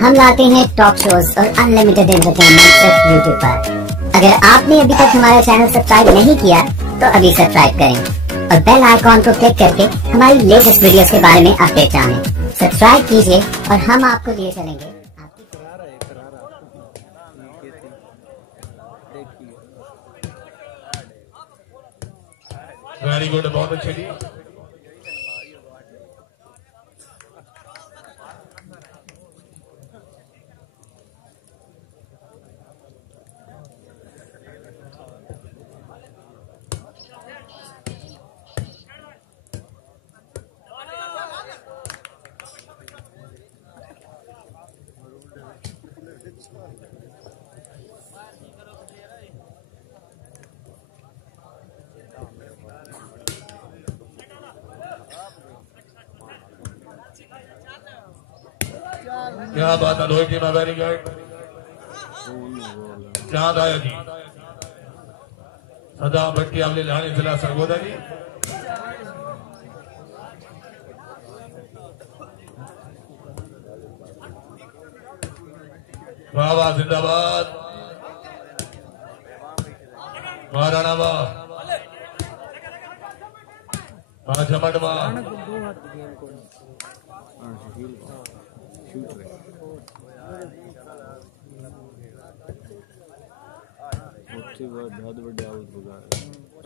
हम लाते हैं top shows और अनलिमिटेड एंटरटेनमेंट सिर्फ यूट्यूब पर। अगर आपने अभी तक हमारा चैनल सब्सक्राइब नहीं किया तो अभी सब्सक्राइब करें और बेल आइकॉन को क्लिक करके हमारी लेटेस्ट वीडियोस के बारे में अपडेट जानें। सब्सक्राइब कीजिए और हम आपको लिए चलेंगे। वेरी गुड, बहुत अच्छे जी। क्या बात है रोहित जी, वेरी गुड। चांद आया जी, सदा भट्टी आपने लाने जिला सरगोदा जी। वाह वाह, जिंदाबाद महाराणा वाह, झमट वाह।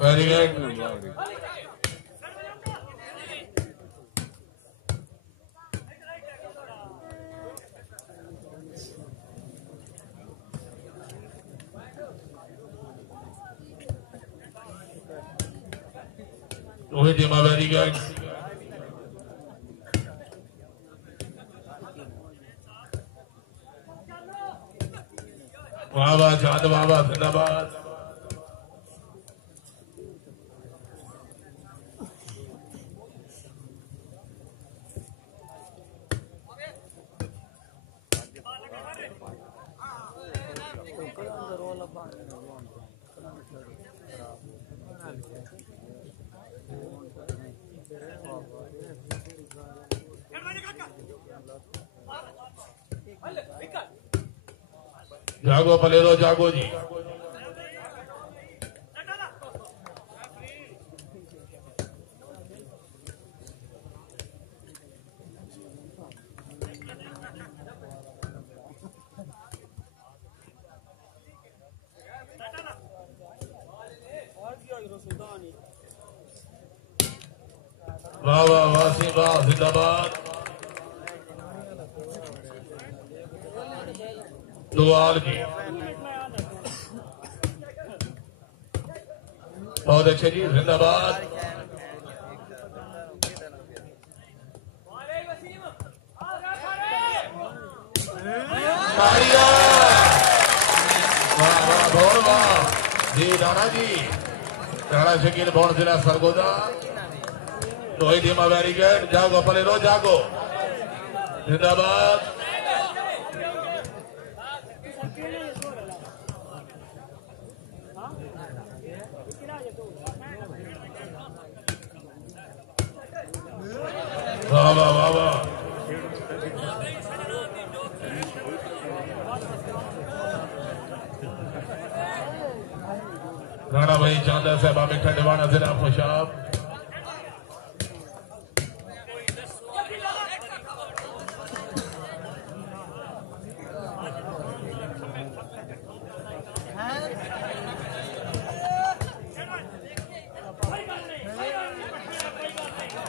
Very good. Rohit ji very good. वाह वाह चांद, वाह वाह, जिंदाबाद। जागो पलेरो, जागो जी। वाह वाह वाह, वाह जिंदाबाद। दुआल जी बहुत अच्छे जी, जिंदाबाद। वाह वाह, बहुत वाह जी राणा जी। राणा शकील भवन जिला सरगोदा। Rohit ji very good. जागो पलेरो, जागो, जिंदाबाद। वाह वाह वाह वाह, राणा भाई चांदा साहबा मिठा डिवाना जिला पोशाब।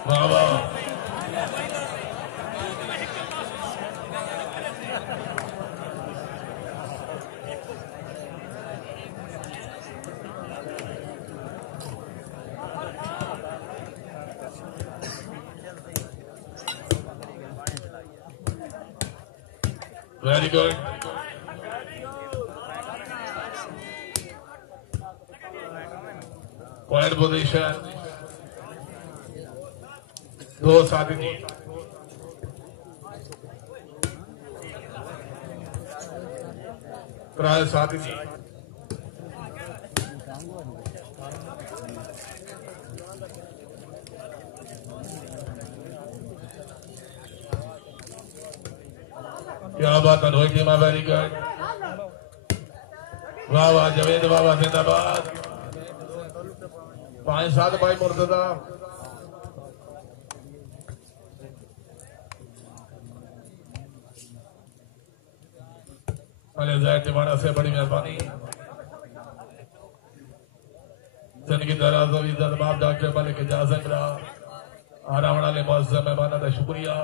वाह वाह, वेरी गुड। पॉइंट पोजीशन, दो साथी जी। प्राय साथी जी। क्या बात है रोहित टीमा वेरी गुड वाह वाह जवेद बाबा जिंदाबाद 5-7 भाई मुर्तजा अले जैद टिवाड़ा से बड़ी मेहरबानी जिनकी दराज और इज्जत बाप डॉक्टर मलिक इजाजत रहा आराम वाले मौजूद मेहमाना का शुक्रिया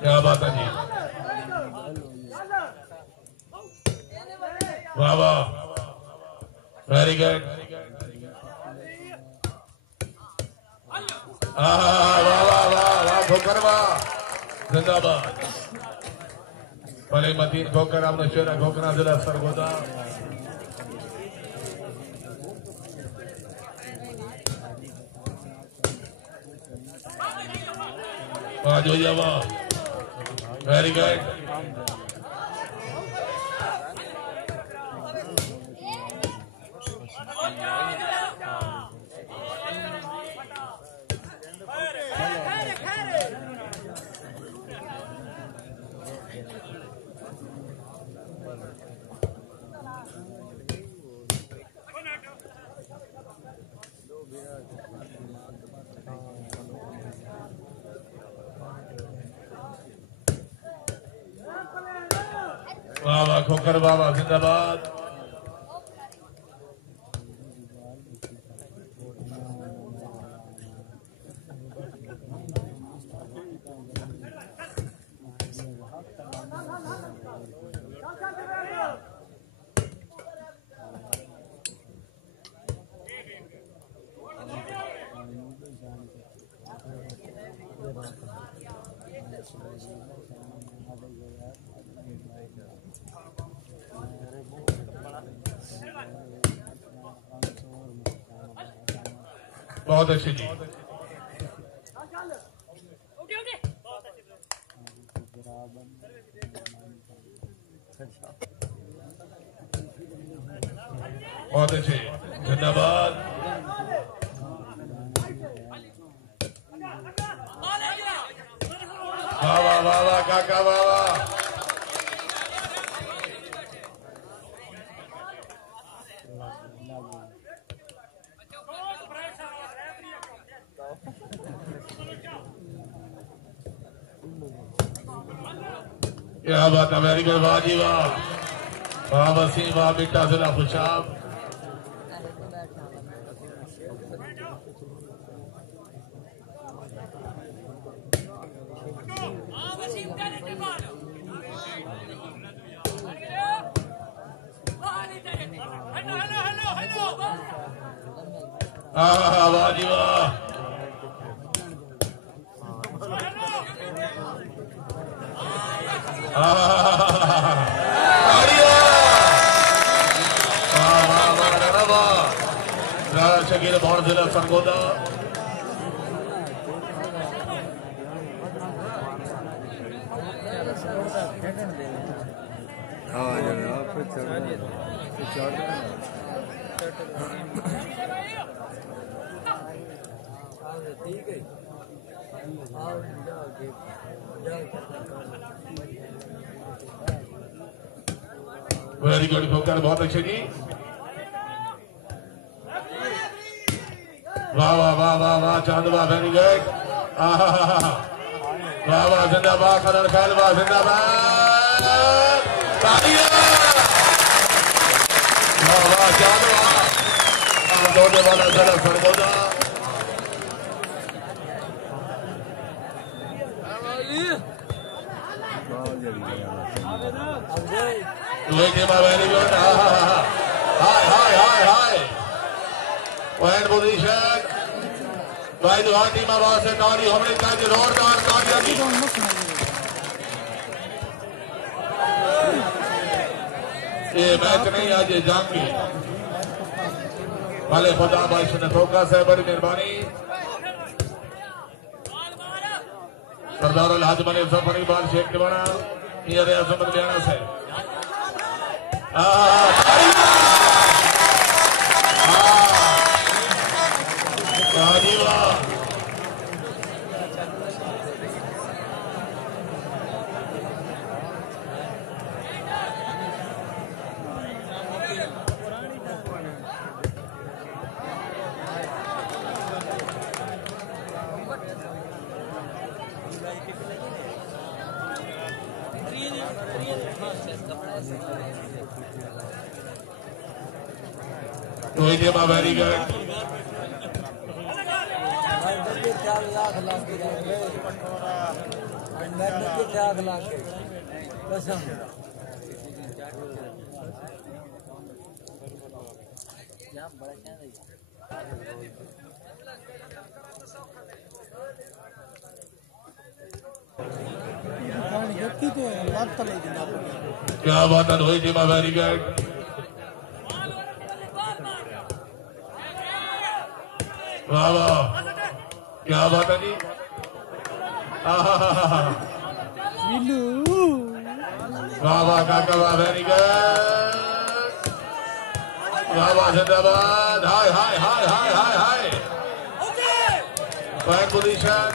क्या बात है जी वाह वाह वेरी गुड वाह वाह वाह वाह ठोकर वाह जिंदाबाद भले मतीन ठोकर आपने शेरा ठोकरा जिला सरगोदा आज हो जावा वेरी गुड वाह वाह खोकर बाबा जिंदाबाद बहुत अच्छी जी बहुत अच्छे जिंदाबाद वाह वाह वाह वाह काका वाह वाह क्या बात है वेरी गुड वाह जी वाह वाह वसीम वाह बिट्टा जिला खुशाब वाह जी वाह शकील भवन जिला सरगोदा वेरी गुड खोकर बहुत अच्छे जी वाह वाह वाह वाह वाह चांद वाह वेरी गुड वाह वाह जिंदाबाद खदर खाल वाह जिंदाबाद वाह वाह चांद वाह दौड़ने वाला जिला सरगोदा वेरी गुड हाय हाय हाय हाय पॉइंट पोजीशन भाई दुआ टीम आवाज से ताली हमने का जोरदार तालियां दी ये मैच नहीं आज ये जंग की भले खुदा भाई ने धोखा से बड़ी मेहरबानी सरदार अलहाज मनी सफर इकबाल शेख टिवाड़ा ये रियासत लुधियाना से रोहित शर्मा वेरी गुड। क्या बात है रोहित शर्मा वेरी गुड। वाह वाह क्या बात है जी। वाह वाह काका वाह वेरी गुड। वाह वाह जिंदाबाद। हाय हाय हाय हाय हाय हाय। पॉइंट पोजीशन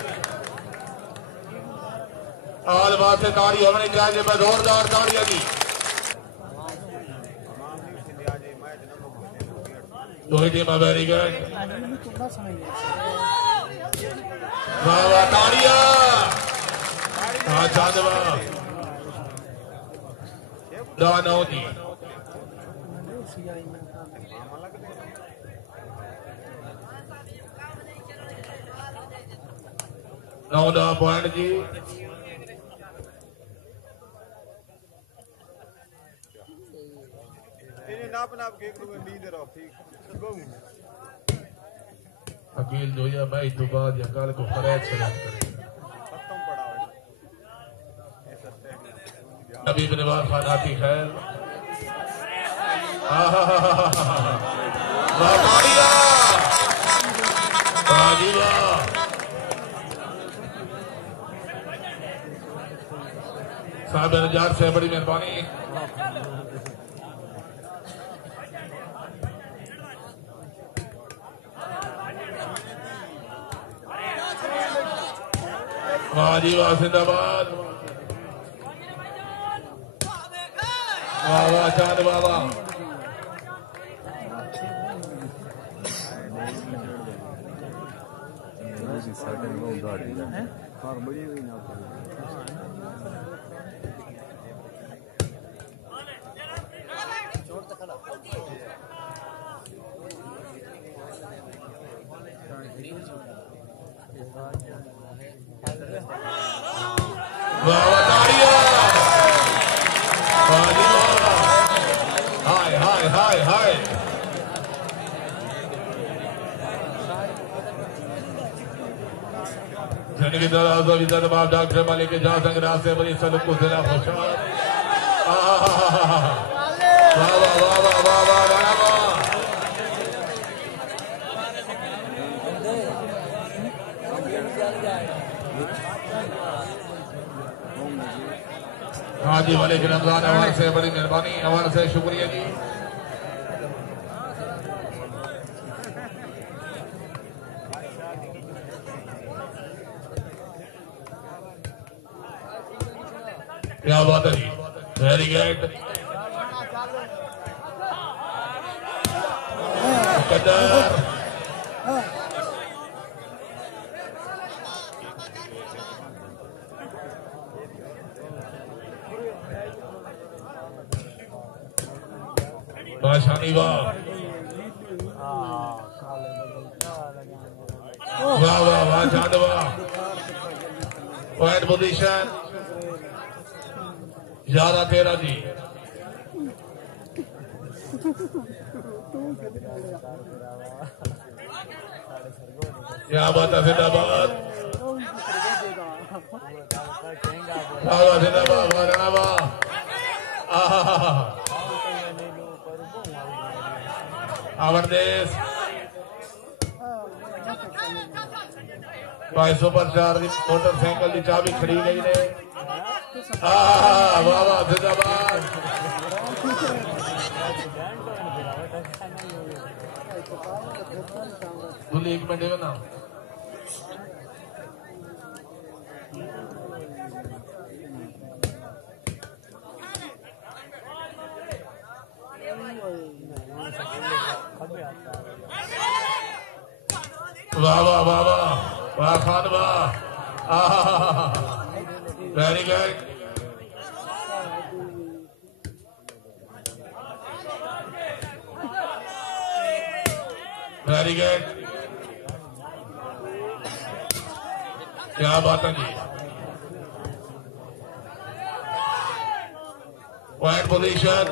और बात से ताड़ी होनी चाहिए। मैं जोरदार ताड़ियां जी। Rohit Sharma very good. वाह वाह ताड़ियां। हाँ चांदवा दानो जी। नौ पॉइंट जी। अकील जो या भाई तो बाद या कल को फरेज सेलेक्ट करे। नबी बिन वार खान आती खैर। साहब नजार से बड़ी मेहरबानी। वाह जी वाह जिंदाबाद। वाह वाह चांद बाबा। हाय हाय हाय हाय। जिनकी तरह डॉक्टर मालिक के जहाँ संग्रह से बड़ी सलूक को जिला खुशहाल। वाह वाह वाह वाह वाह वाह राणा वाह। हाँ जी वाले रमजान अवार्ड से बड़ी मेहरबानी। अवार्ड से शुक्रिया जी। क्या बात है जी वेरी गुड। बादशाही वाह वाह वाह वाह चांद वाह। पॉइंट पोजीशन 11-13 जी। क्या बात है जिंदाबाद। वाह वाह जिंदाबाद वाह जनाबा। आवरदेश भाई सुपर चार मोटरसाइकिल की चाबी खड़ी गई ने। वाह वाह जिंदाबाद। बोलिए एक मिनट ना। वाह वाह वाह वाह वाह खान वाह वेरी गुड। वेरी गुड, क्या बात है जी। पॉइंट पोजीशन,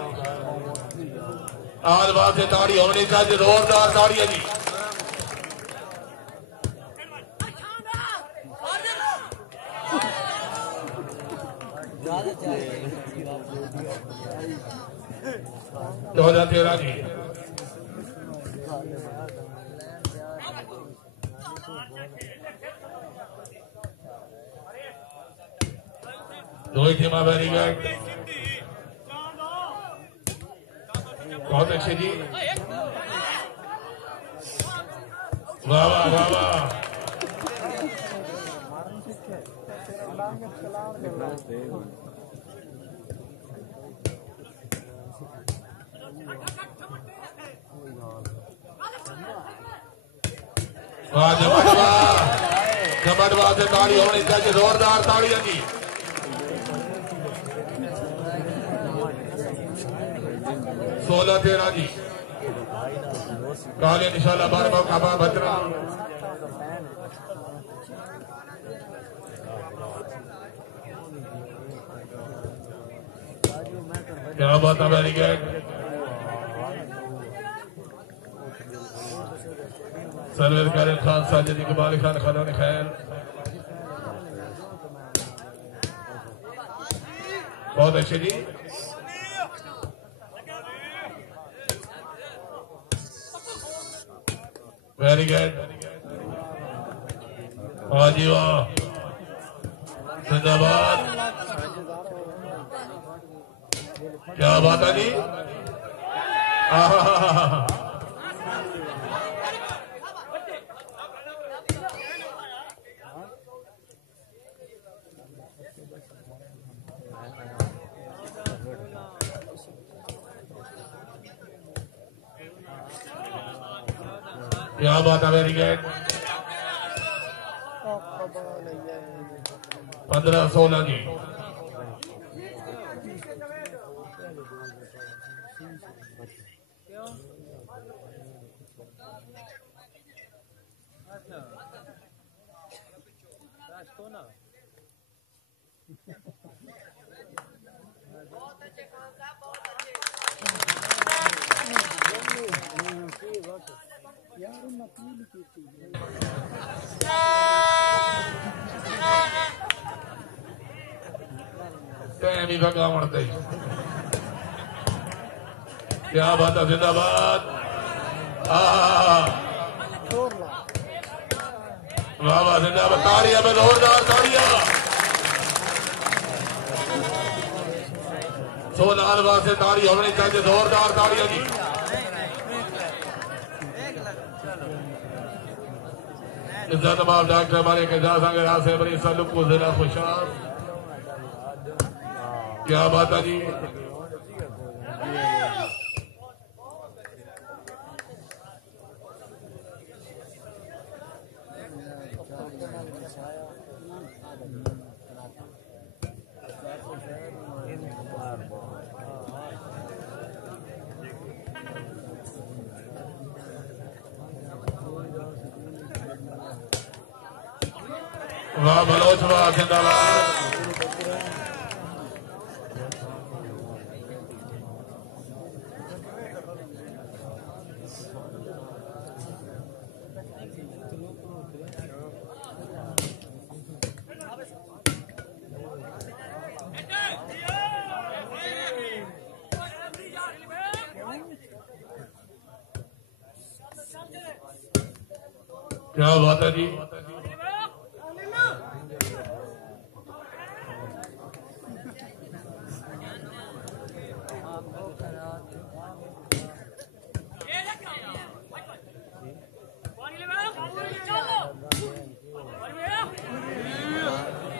आज बात से ताड़ी होनी चाहिए, जोरदार ताड़ी है जी। दो 2013 जी। दो टीम वेरी गुड, बहुत अच्छे जी, वाह वाह वाह वाह। जबरदस्त से ताड़ी होनी चाहिए, जोरदार ताड़ी है जी। 16-13 जी। काले निशाला बार मौका बचना, क्या बात है, वेरी गुड। सरवर करीम खान साजिद इकबाल खान खान खैर, बहुत अच्छे जी। वेरी गुड, वाह जी वाह, जिंदाबाद, क्या बात है जी। क्या बात है, वेरी गुड। 15-16 जी। क्या बात है, जिंदाबाद, वाह वाह, जिंदाबाद, ताड़ियां में जोरदार ताड़ियां। 16 से ताड़ी होनी चाहिए, जोरदार ताड़ियां जी। इज्जत माल डॉक्टर हमारे के जा से बड़ी सलूक को जिला खुशाल, क्या बात है जी। वाह बलोच, वाह जिंदाबाद। क्या बात है जी।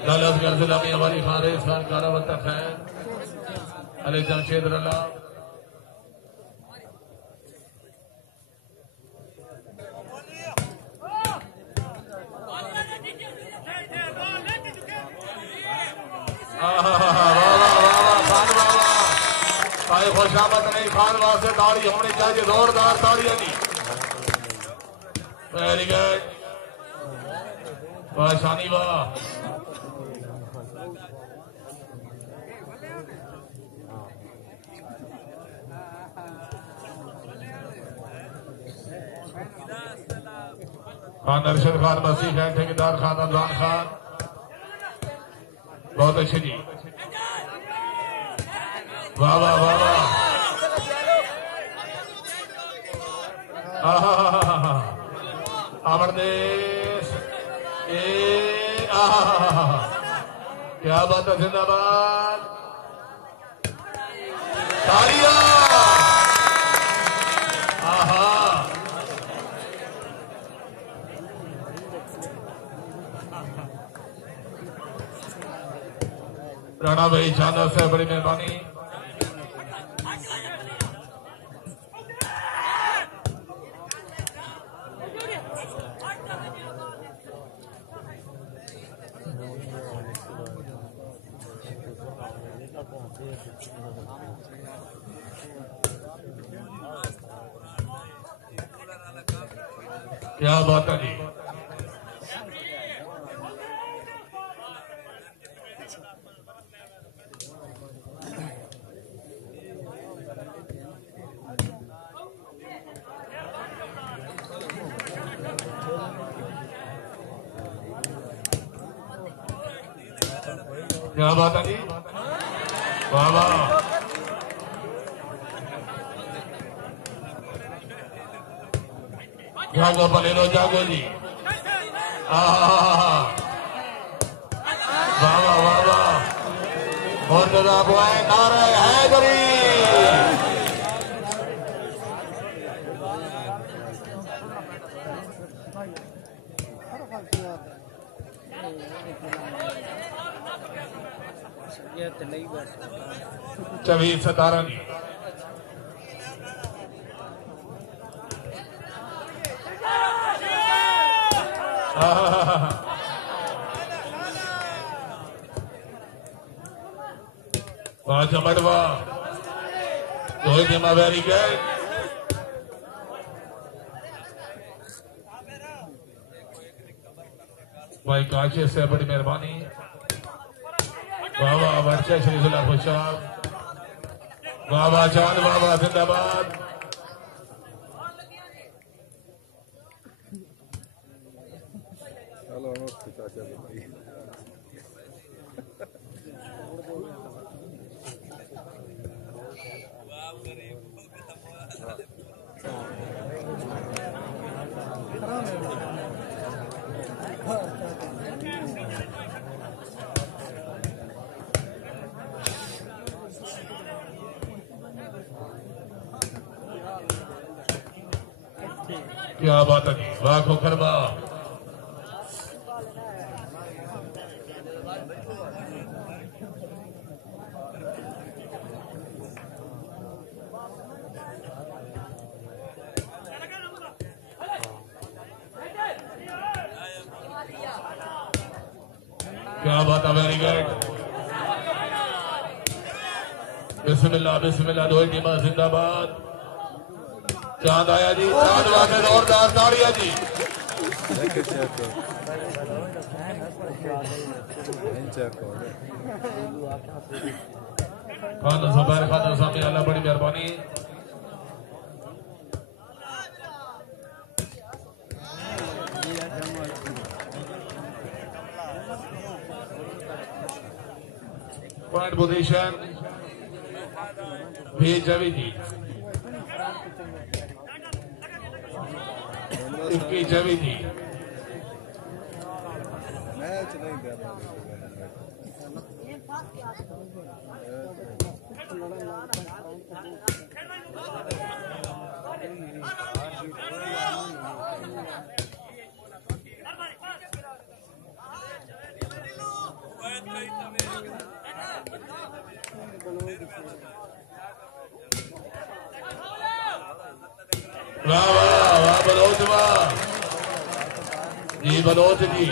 लालसगढ़ जिला में हमारी खारिज खान कारावत खैर अली जमशेद रला, खुशामद नहीं, खान वास्ते ताड़ी होनी चाहिए, जोरदार ताड़ियां जी। वेरी गुड, वाह शानी वाह। खान अरशद खान मसीह है, ठेकेदार खान अमरान खान, बहुत अच्छे जी, वाह वाह वाह वाह। अमरदेश क्या बात है, जिंदाबाद, तालियां। राणा भाई शानदार से बड़ी मेहरबानी। क्या बात है जी, क्या बात है जी, वाह वाह। जागो पलेलो जागो जी, वाह वाह वाह वाह। मुर्तजा बुआए नारे हैदरी, चवी सतारंग, वाह चमड़वा, रोहित गेमा वेरी गुड। भाई काशी से बड़ी मेहरबानी, वाह वाह वर्षा श्री जिला खुशाब, वाह वाह चांद, वाह वाह जिंदाबाद। क्या बात है, वाह खोखरबा, क्या बात है, वेरी गुड। बिस्मिल्लाह बिस्मिल्लाह, रोहित टीमा जिंदाबाद। चांद आया जी, चांद वाले जोरदार ताड़िया जी। खान जुबैर खान सामने अल्लाह बड़ी मेहरबानी। पॉइंट पोजीशन भेजवी जी, इसकी जवी थी। मैच नहीं कर रहा, वाह वाह वाह बलोच, वाह जी बलोच जी।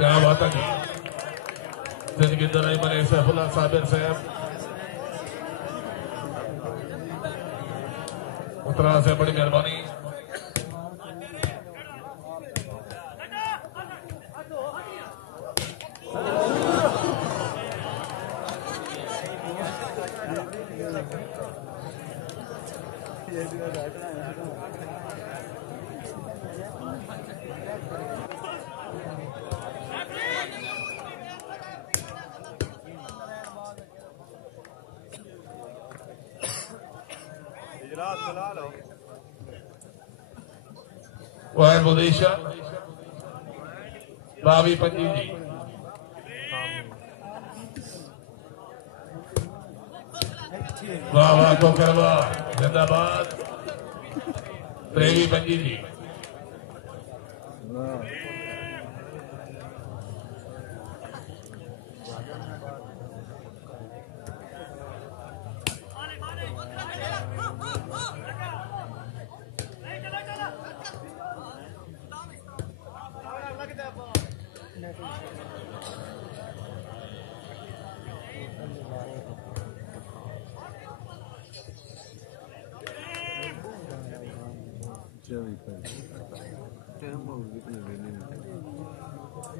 क्या बात है जिंदगी दराई बने सैफुल्लाह साबिर साहब उतरा से बड़ी मेहरबानी। वाहिद मुदेशा बावी पंजी जी वाह वाह को करवा जिंदाबाद प्रेमी पंजी जी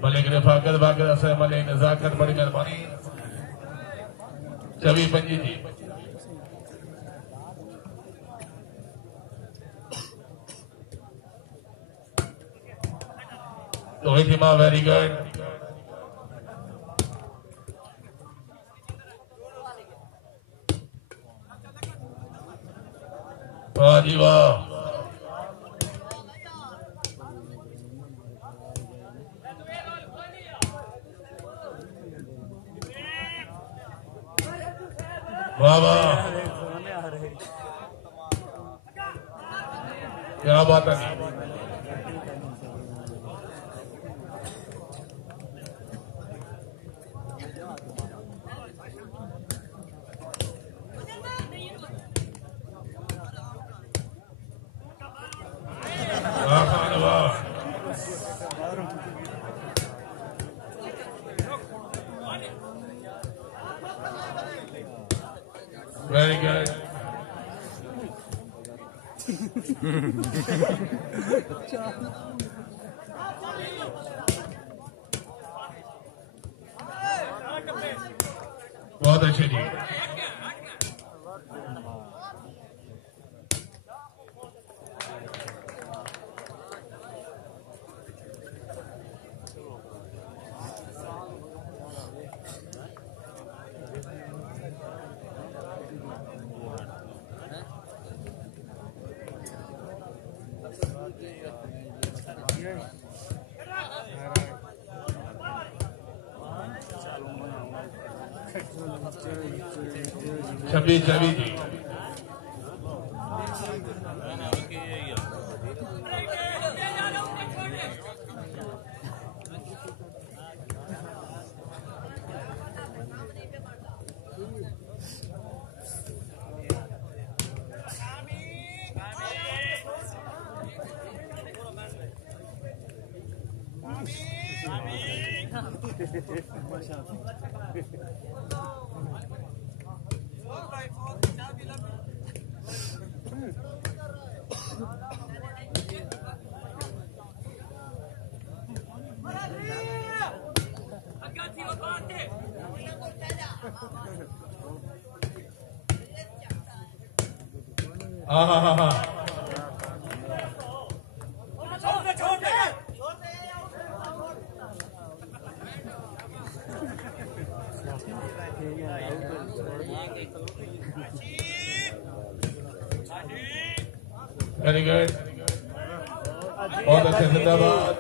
मलिक रफाकत बाकर से मलिक नजाकत बड़ी मेहरबानी। चवी पंजी जी रोहित हिमा वेरी गुड। वाह जी वाह वाह वाह क्या बात है। Very good. बहुत अच्छे जी। छब्बीस छब्बीस जी हाँ हाँ हाँ हाँ वेरी गुड बहुत अच्छे जिंदाबाद।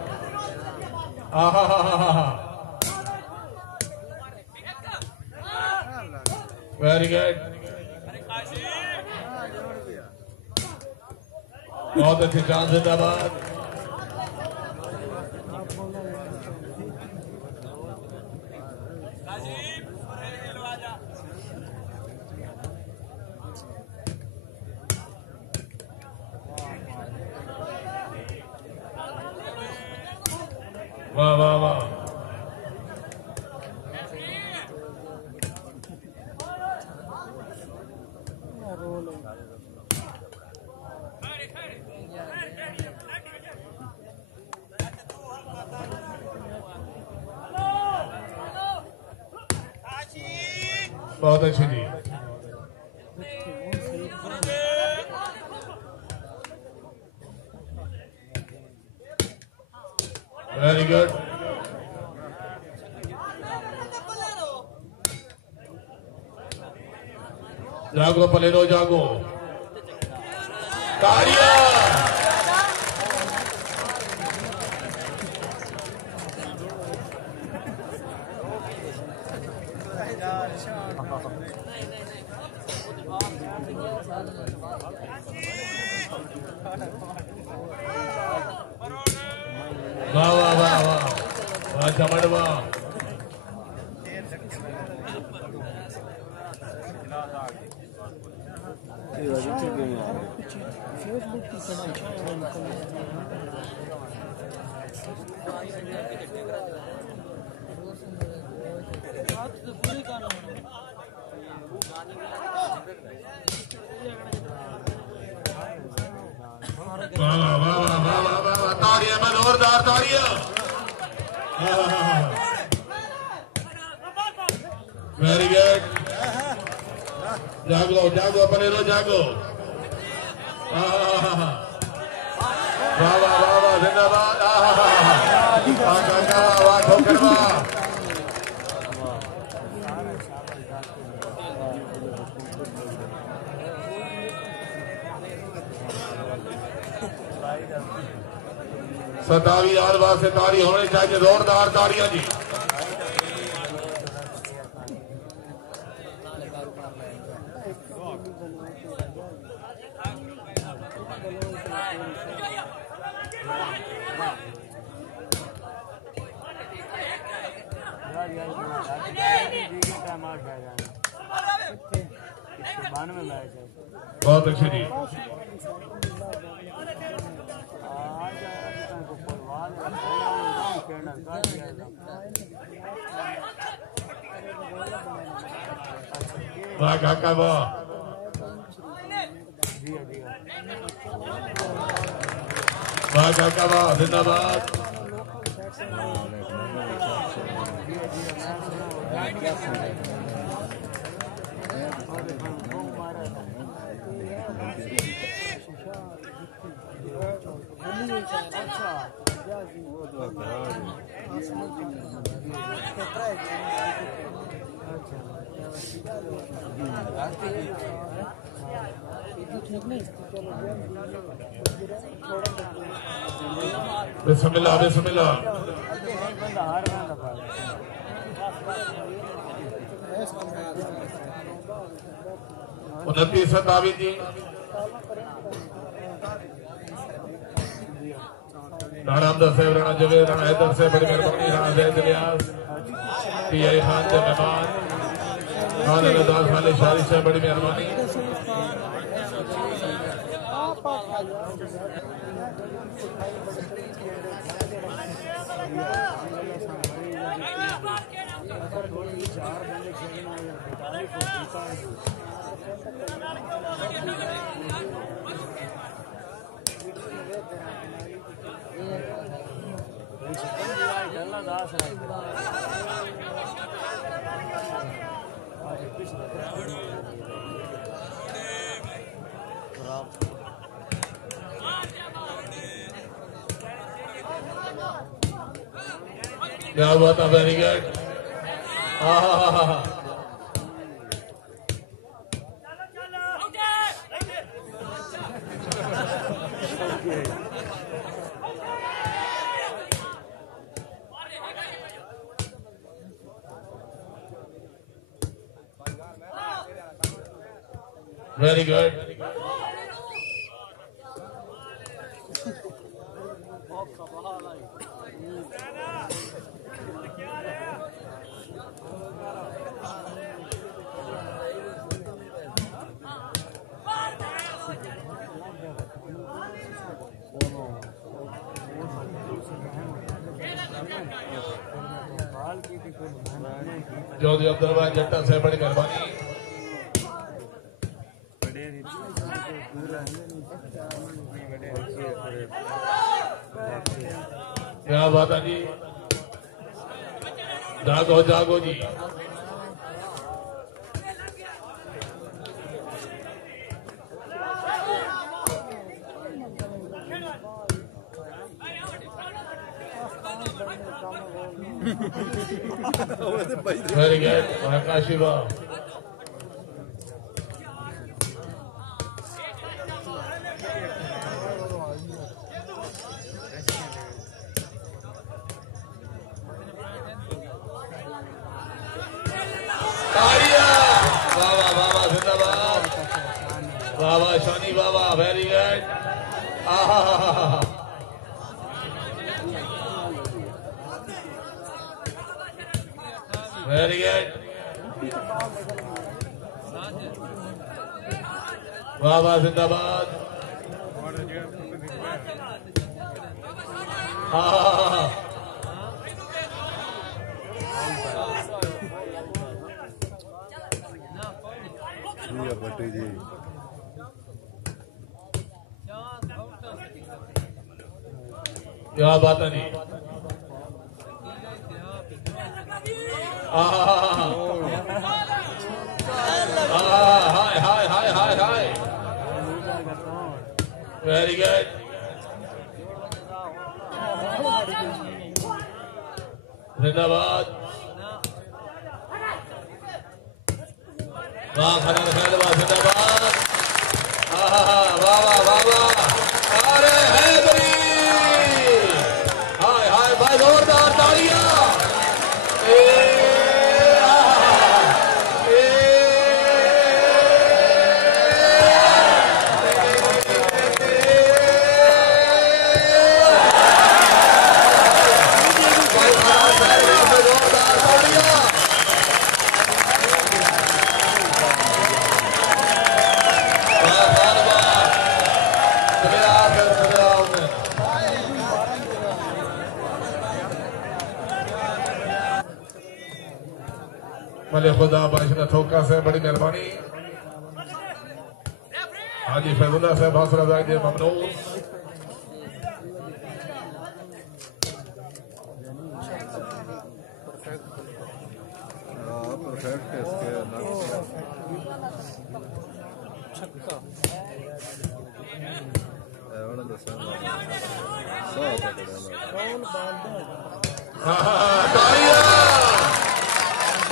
हाँ हाँ हाँ हाँ हाँ वेरी गुड बहुत अच्छी चांस जिंदाबाद। वाह वाह वाह बहुत अच्छी जी। Very good. जागो पलेरो जागो ताड़िया। वाह वाह वाह वाह वाह चमड़ वाह। ताड़ियां में जोरदार ताड़ियां। Very good. जागो जागो पलेरो जागो। वाह वाह वाह वाह जिंदाबाद। वाह ठोकर वाह। सतावी आलवा से ताड़ी होनी चाहिए, जोरदार ताड़ियां जी। बहुत अच्छी जी। वाह काका वाह। वाह काका वाह जिंदाबाद। बिस्मिल्लाह बिस्मिल्लाह। 29 27 जी। राणा अहमद साहब, राणा जवेद, राणा हैदर से बड़ी मेहरबानी। राणा जैद इलियास, पीआई खान के मेहमान, खान अदास खालिद शारी से बड़ी मेहरबानी। क्या हुआ था? Very good. Very good. जोधी अब्दुल्ला जट्टा से बड़ी मेहरबानी। क्या बात है जी। जागो जागो जी। Very good. Akashiva. Baba, Shani Baba, very good. Very good. Baba Zindabad. क्या बात नहीं हाय हाय हाय हाय हाय वेरी गुड जिंदाबाद वाह खनन खैरवा जिंदाबाद वाह वाह वाह वाह अरे हैदरी हाय हाय भाई जोरदार तालियां मले खुदा बाशिना ठोका से बड़ी मेहरबानी हाजी फैजुल्ला साहब हौसला अफजाई ममनून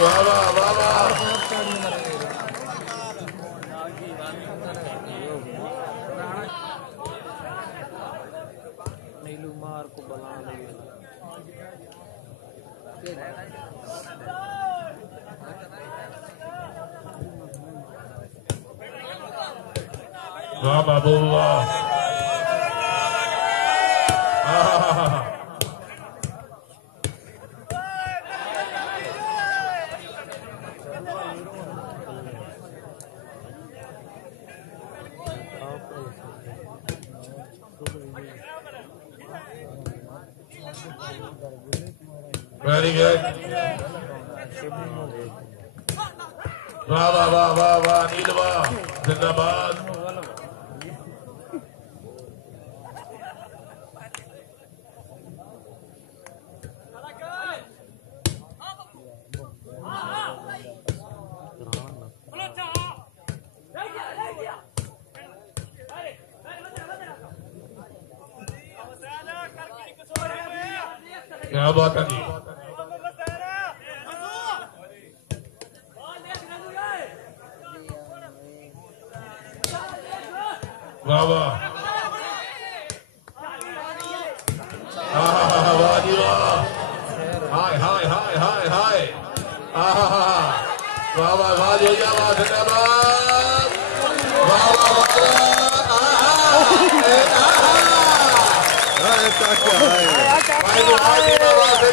बाबा बाबा नीलू मार को बला वाह बाबू वाह वेरी गुड वाह वाह वाह वाह वाह नीलवा जिंदाबाद क्या बात है जी वाह वाह वाह जी वाह हाय हाय हाय हाय हाय वाह वाह वाह जोया वाह जिंदाबाद वाह वाह वाह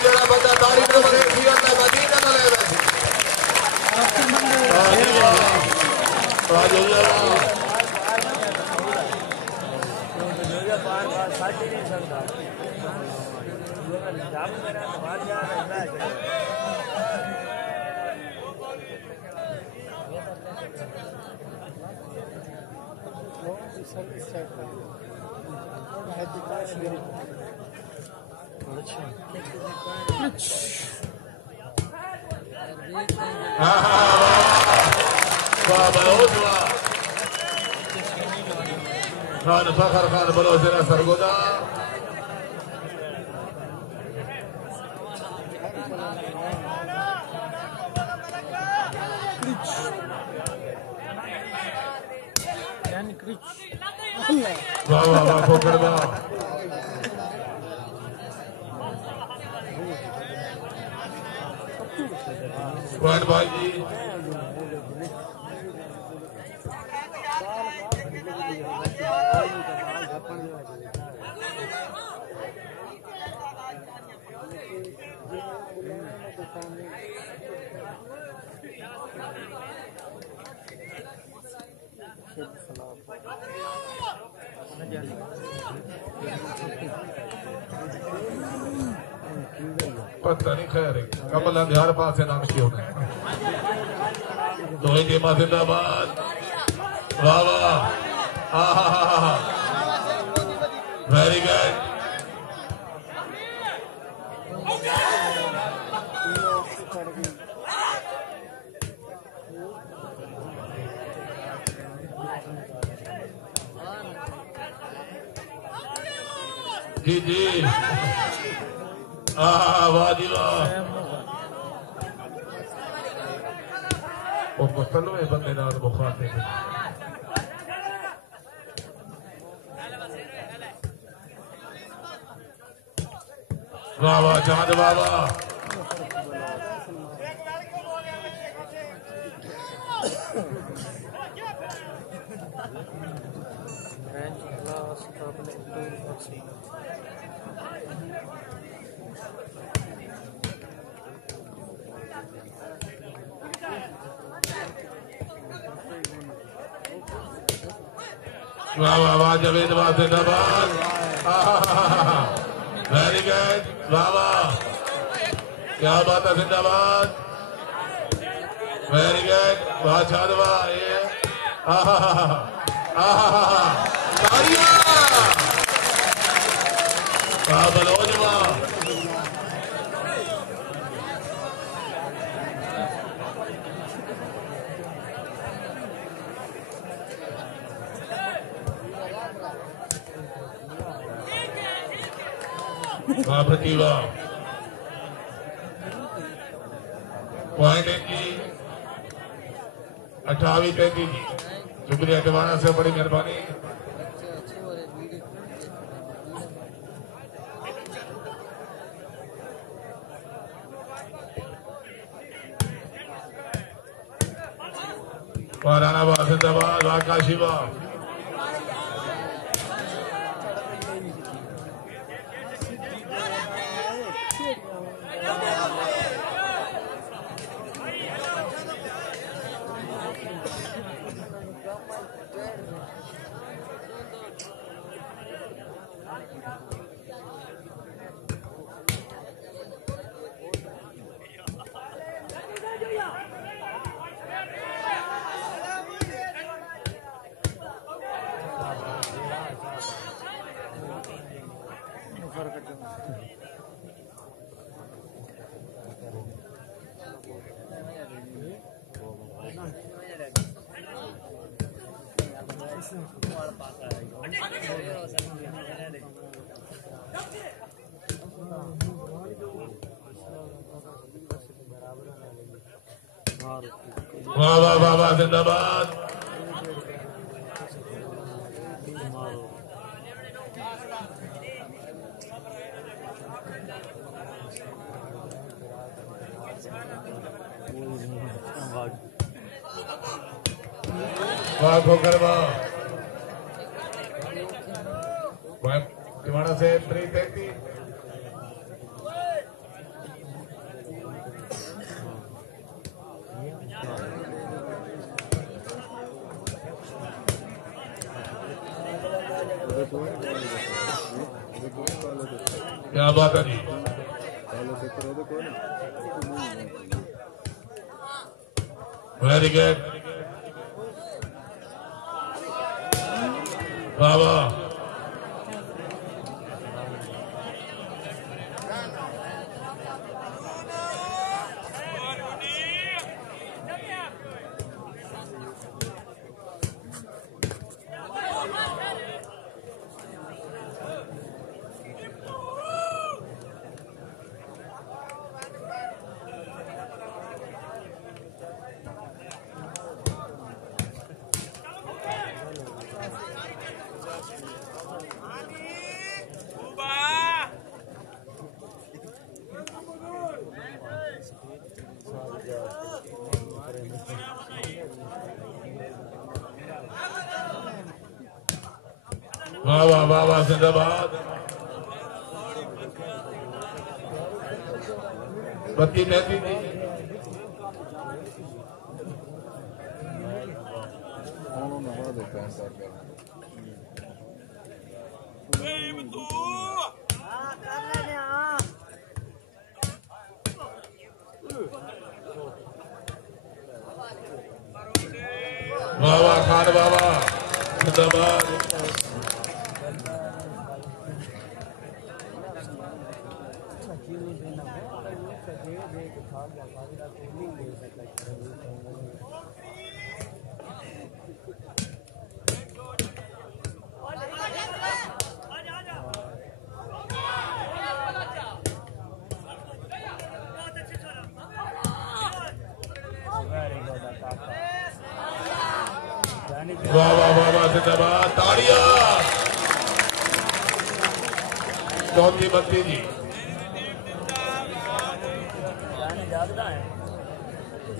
जरा बंदा तारीफ नंबर 1 थी और मदीना न ले बैठी वाह जोया खान फखर खान बलोचरा सरगोदा वाह वाह वाह फोकड़ वाह पॉइंट भाई जी पता नहीं खैर कमल अंधार पास नाम क्यों है दोई टीम जिंदाबाद वाह वाह वेरी गुड जी जी वाह जी वाह वो मुसलवे बंदे नाल मुखातिब वाह वाह चांद वाह वाह वाह वाह वाह जवेद वाह जिंदाबाद वेरी गुड वाह वाह क्या बात है जिंदाबाद वेरी गुड वाह चांद वाह वाह बलोच वाह वाह प्रतिभा पॉइंट की 28-33 शुक्रिया टिवाना से बड़ी मेहरबानी रानाबाद जिंदाबाद आकाशिवा वाह वाह वाह वाह जिंदाबाद वाह खोकर वाह टिवाना से 3-33 क्या बात है जी वेरी गुड वाह वाह वाह वाह वाह वाह जिंदाबाद। 32-33 वाह वाह खान बाबा जिंदाबाद। वाह वाह वाह वाह जिंदाबाद। ताड़ियां। चौथी बत्ती जी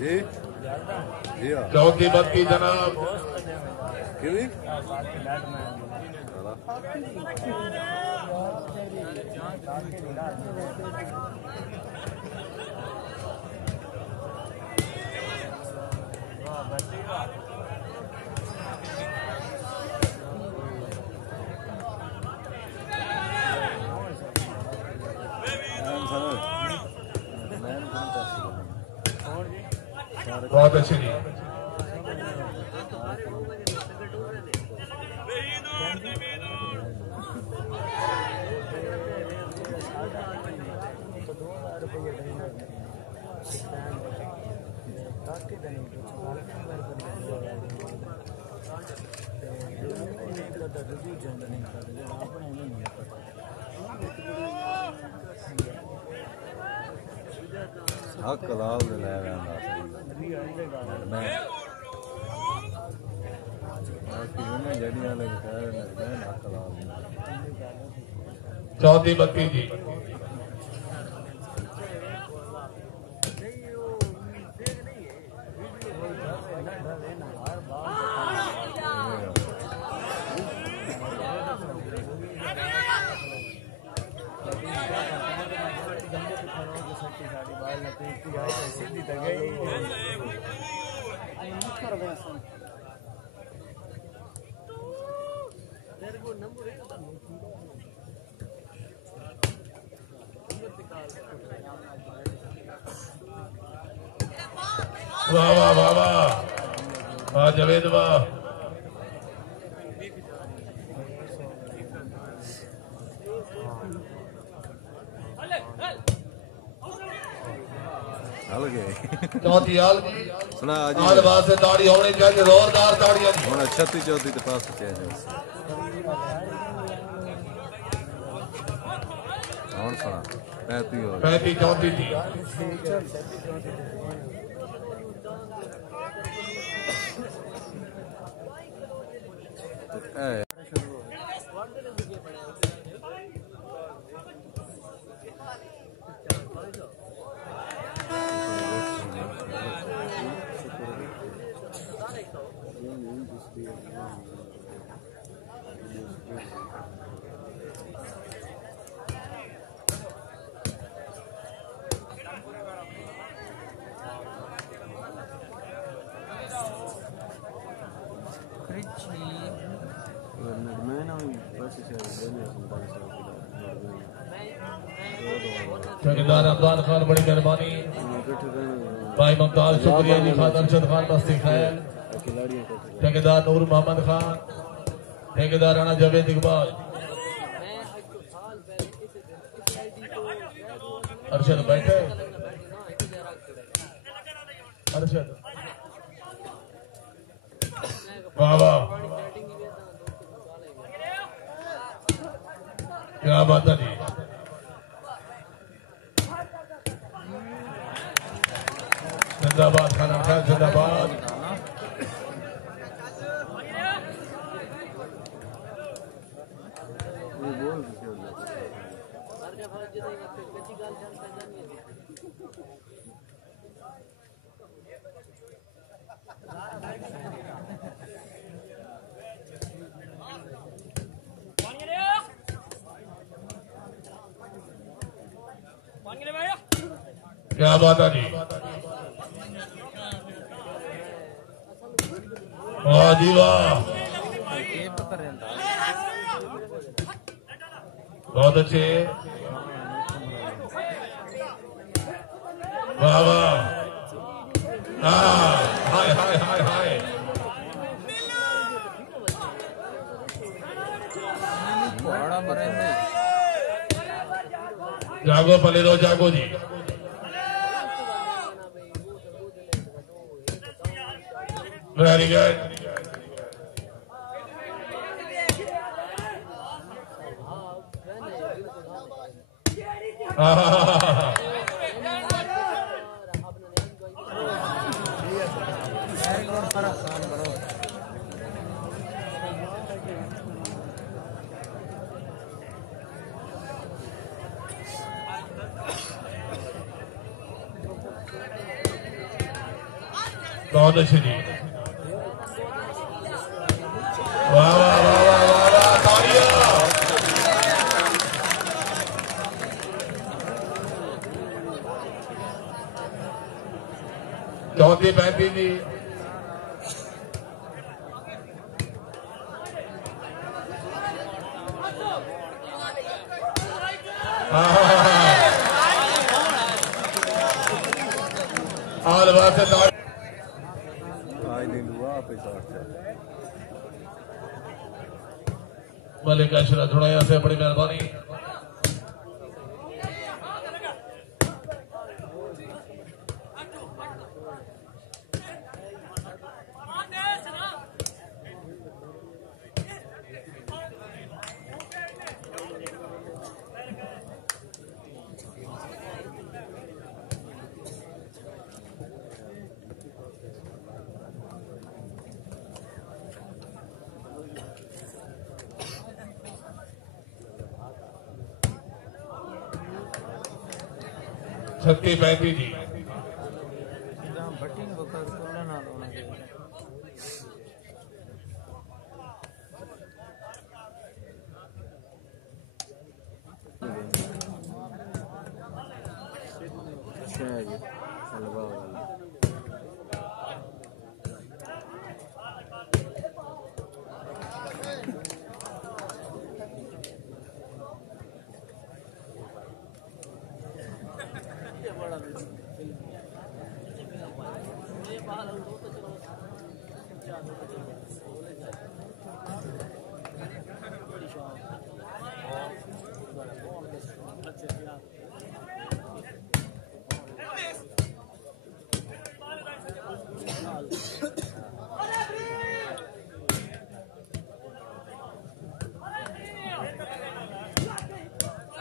जी जी चौथी बत्ती जनाब। बहुत अच्छी जी। हक लाल दे ले चौथी बत्ती जी वाह वाह वाह वाह वाह जवेद वाह। चौथी आल सुना आल बात से ताड़ी होनी चाहिए जोरदार ताड़ियां। हुन 36-34 ते पास चेंज हुन सुना 35-34 थी। ठेकेदार अब्बास खान बड़ी मेहरबानी। भाई मुमताज शुक्रिया जी खान अरशद खान मस्ती खैर। ठेकेदार नूर मोहम्मद खान। ठेकेदार राणा जावेद इकबाल। अरशद बैठे अरशद वाह वाह क्या बात है जी। जिंदाबाद खाना खान जिंदाबाद। क्या बात है जी, वाह जी वाह, बहुत अच्छे, वाह वाह, हाय हाय हाय हाय, जागो पले दो, जागो जी, वेरी गुड, बहुत अच्छे जी, वाह वाह वाह वाह वाह वाह, तालियां, 34-35 जी, आज बात है आज नहीं हुआ आप ही साथ मलिक अशरफ, थोड़ा यहाँ से बड़ी मेहरबानी, छत्ती 35 जी,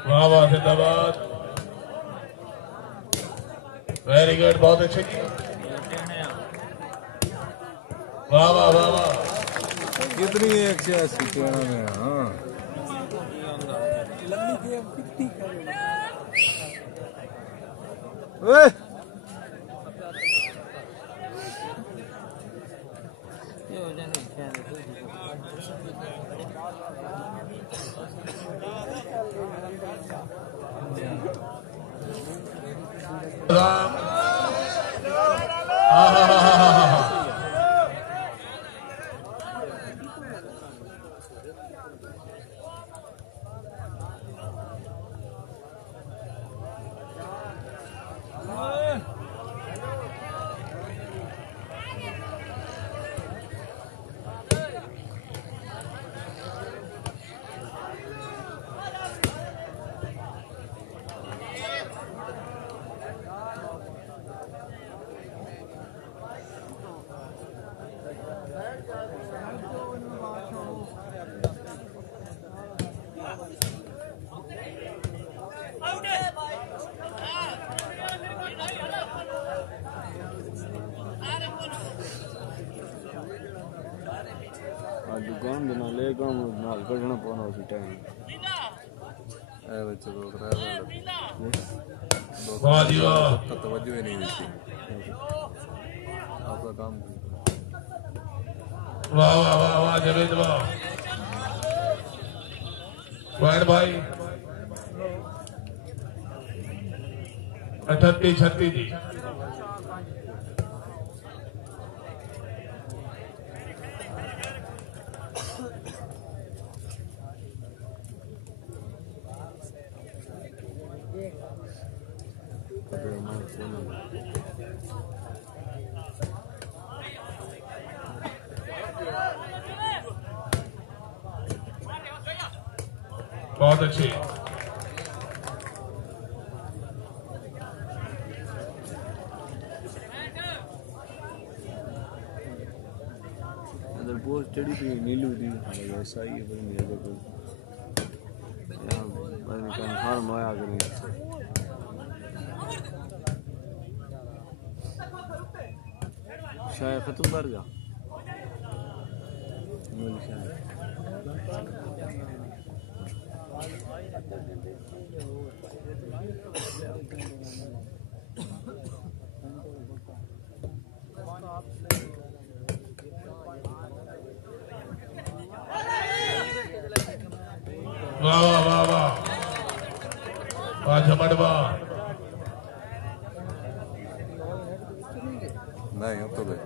वाह वाह, जिंदाबाद, वेरी गुड, बहुत अच्छे जी, वाह वाह वाह वाह, कितनी 180 में, हाँ दुकान बना ले काम नाल कढ़ना पाना उसी टाइम ए बच्चे को करा वाह जी वाह, तवज्जो ही नहीं देती आपका काम वाह वाह वाह वाह, जवेद वाह, भाई 38-36 जी। बहुत अच्छे। अंदर बहुत चढ़ी थी नीलू थी वैसा ही है पर मेरे को मैंने कहा फार्म आया करें शायद खत्म कर गया वाह वाह वाह वाह वाह झमड़वा नहीं अब तो गए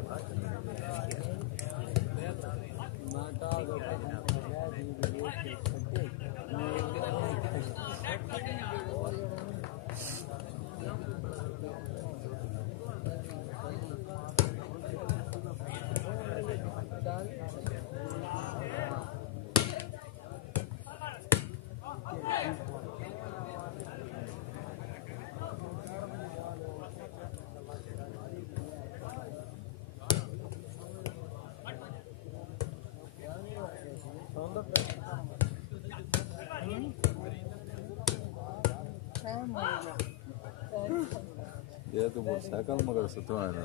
ये तो मोटरसाइकिल मगर सतवा है ना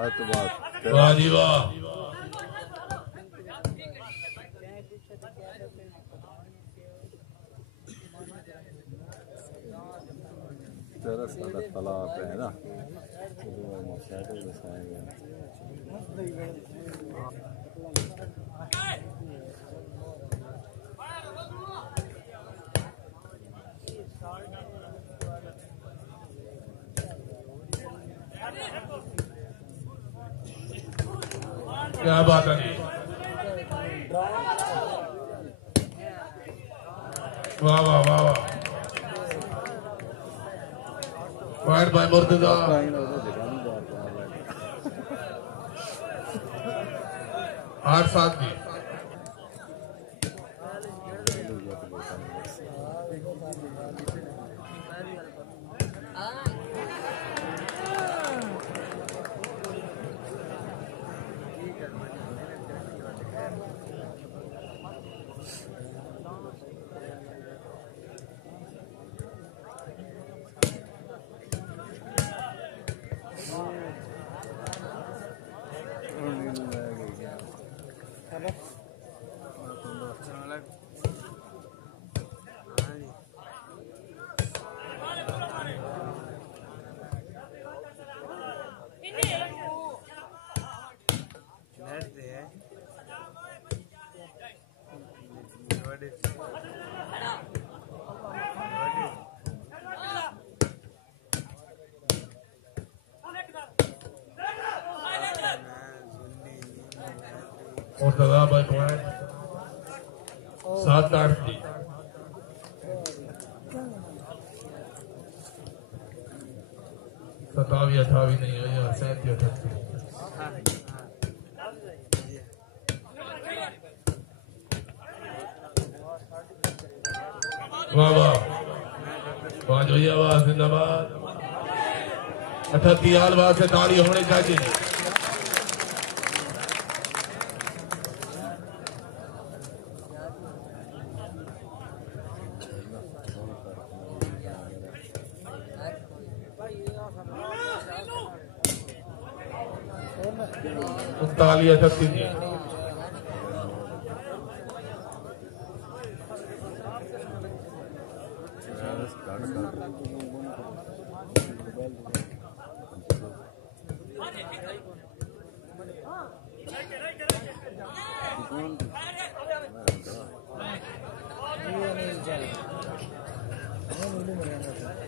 आज तो बात वाह जी वाह तेरा सारा तालाब है ना मोटरसाइकिल बसाएंगे क्या बात है वाह वाह वाह वाह पॉइंट बाय मुर्तजा 8-7 जी मुर्तजा बाय पॉइंट 7-8 जी 27-28 नहीं है यार 37-38 वाह वाह वाह जोइया वाह जिंदाबाद 38 आल वाह से ताली होनी चाहिए ताली 38 जी नहीं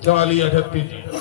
40-38